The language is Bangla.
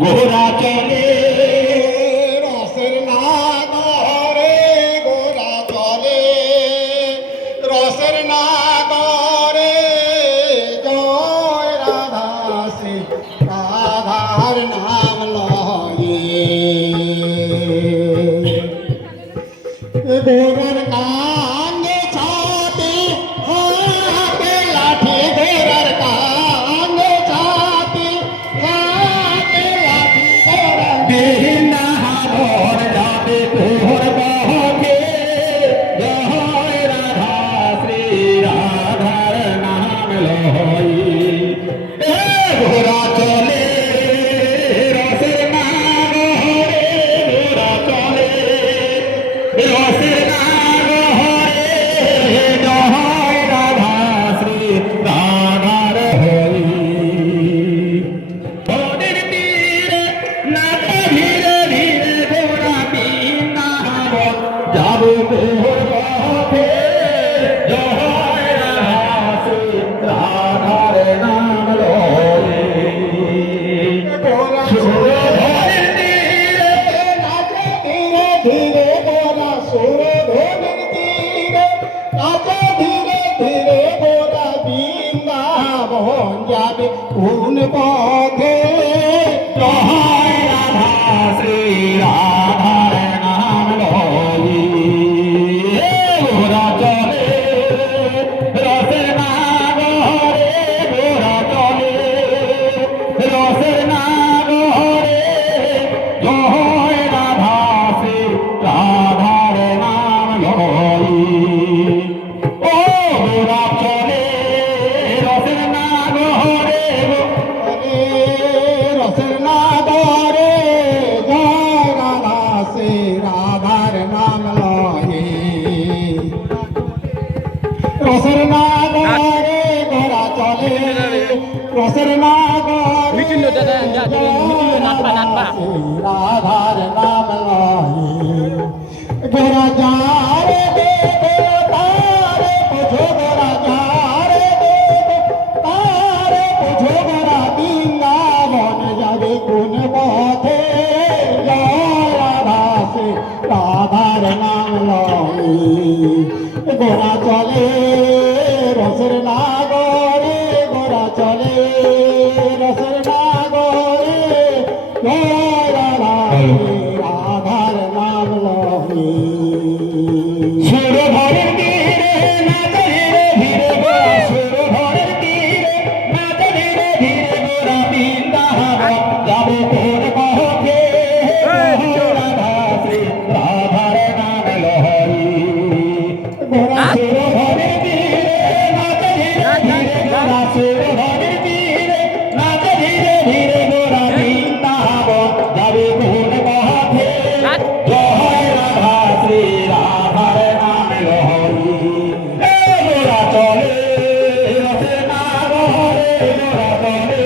ঘোড়া চলে রসের নাগরে ঘোড়া চলে রসের নাগরে জয় রাধা শ্রী রাধার নাম লয়ে ঘোড়ার কানে ছাতে হাতে লাঠি ঘোড়ার কানে ছাতে হাতে লাঠি ঘোড়ার বিনা হাবর যাবে তোর বহকে জয় রাধা শ্রী রাধার নাম লই ঘোড়া চলে রসের নাগরে ঘোড়া চলে রসের নাগরে জয় রাধা শ্রী রাধার হই ওদের তীরে নাচে ধীরে ধীরে ঘোড়া বিনা হাবর যাবো তোর পথে জয় রাধা শ্রী রাধার নাম লয়ে সুরধরের তীরে নাচে ধীরে ধীরে গোরা সুরধনের তীরে নাচে ধীরে ধীরে গোরা বৃন্দাবন যাবে কোন পথে জয় রাধা শ্রী রাধার নাম লই ঘোড়া চলে রসের নাগরে ঘোড়া চলে রসের নাগরে জয় রাধা শ্রী রাধার নাম লই ও ঘোড়া চলে রসের নাগরে হরে রসের নাগরে জয় রাধা শ্রী রাধার নাম লয়ে রসের নাগরে ঘোড়া চলে রসের নাগরে রাধার নাম লয়ে ঘোড়া যারে দেবো তারে বুঝো ঘোড়া যারে দেবো তারে বুঝো ঘোড়া বৃন্দাবন যাবে কোন পথে জয় রাধা শ্রী রাধার নাম লয়ে ঘোড়া চলে রসের নাগরে ঘোড়া চলে রসের নাগরে জয় রাধা শ্রী রাধার নাম লয়ে সুরধরের তীরে নাচে ধীরে ধীরে গোরা সুরধরের তীরে নাচে ধীরে ধীরে গোরা বৃন্দাবন যাবে তোর পথে রাধা শ্রী রাধার নাম লই ঘোড়া সুরধরের তীরে নাচে ধীরে ধীরে গোরা সুরধরের তীরে নাচে ধীরে ধীরে গোরা বৃন্দাবন যাবে তোর পথে জয় রাধা শ্রী রাধার নাম লই ঘোড়া চলে রসের নাগরে ঘোড়া চলে